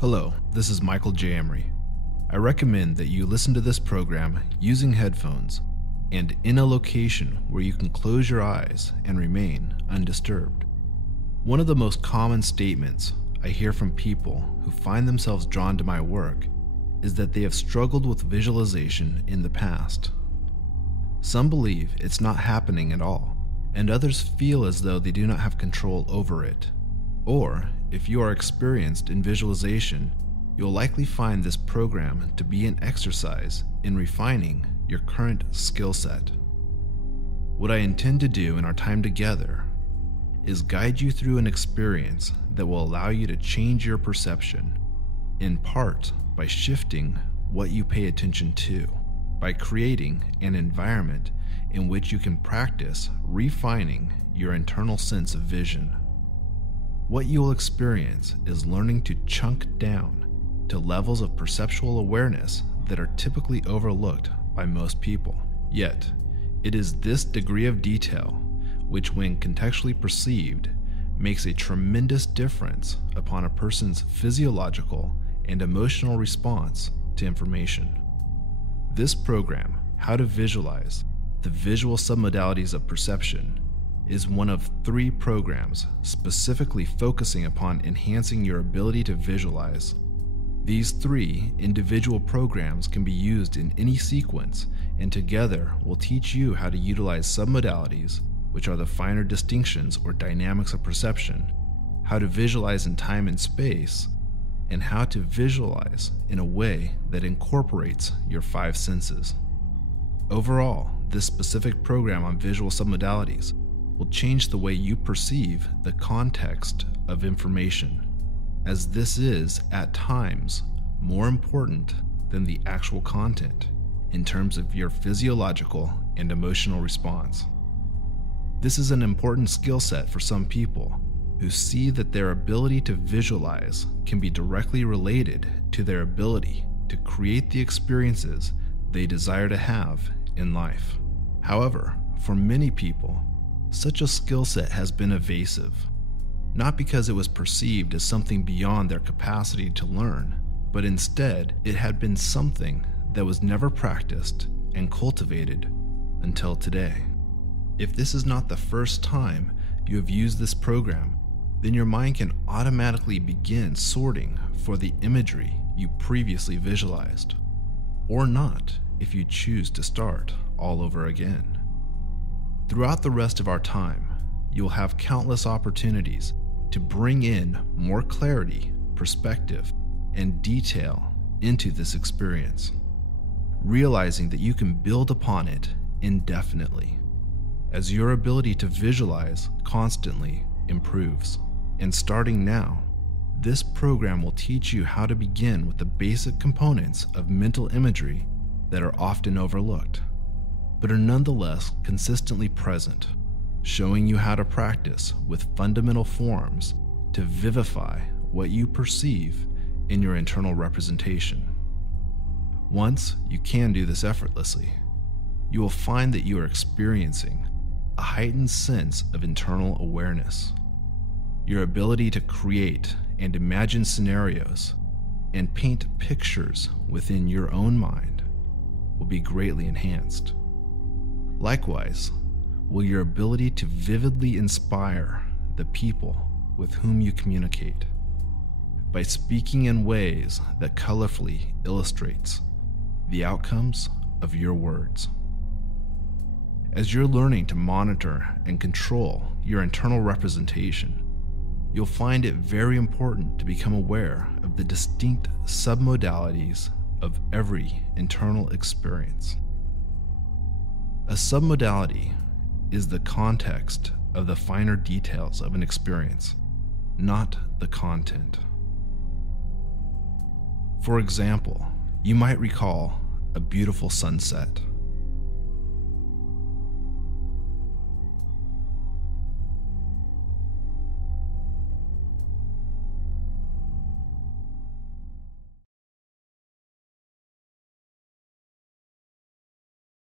Hello, this is Michael J. Emery. I recommend that you listen to this program using headphones and in a location where you can close your eyes and remain undisturbed. One of the most common statements I hear from people who find themselves drawn to my work is that they have struggled with visualization in the past. Some believe it's not happening at all, and others feel as though they do not have control over it. Or, if you are experienced in visualization, you'll likely find this program to be an exercise in refining your current skill set. What I intend to do in our time together is guide you through an experience that will allow you to change your perception, in part by shifting what you pay attention to, by creating an environment in which you can practice refining your internal sense of vision. What you will experience is learning to chunk down to levels of perceptual awareness that are typically overlooked by most people. Yet, it is this degree of detail which, when contextually perceived, makes a tremendous difference upon a person's physiological and emotional response to information. This program, How to Visualize the Visual Submodalities of Perception, is one of 3 programs specifically focusing upon enhancing your ability to visualize. These 3 individual programs can be used in any sequence, and together will teach you how to utilize submodalities, which are the finer distinctions or dynamics of perception, how to visualize in time and space, and how to visualize in a way that incorporates your 5 senses. Overall, this specific program on visual submodalities will change the way you perceive the context of information, as this is, at times, more important than the actual content in terms of your physiological and emotional response. This is an important skill set for some people who see that their ability to visualize can be directly related to their ability to create the experiences they desire to have in life. However, for many people, such a skill set has been evasive, not because it was perceived as something beyond their capacity to learn, but instead it had been something that was never practiced and cultivated until today. If this is not the first time you have used this program, then your mind can automatically begin sorting for the imagery you previously visualized, or not if you choose to start all over again. Throughout the rest of our time, you will have countless opportunities to bring in more clarity, perspective, and detail into this experience, realizing that you can build upon it indefinitely, as your ability to visualize constantly improves. And starting now, this program will teach you how to begin with the basic components of mental imagery that are often overlooked, but are nonetheless consistently present, showing you how to practice with fundamental forms to vivify what you perceive in your internal representation. Once you can do this effortlessly, you will find that you are experiencing a heightened sense of internal awareness. Your ability to create and imagine scenarios and paint pictures within your own mind will be greatly enhanced. Likewise, will your ability to vividly inspire the people with whom you communicate by speaking in ways that colorfully illustrates the outcomes of your words. As you're learning to monitor and control your internal representation, you'll find it very important to become aware of the distinct submodalities of every internal experience. A submodality is the context of the finer details of an experience, not the content. For example, you might recall a beautiful sunset,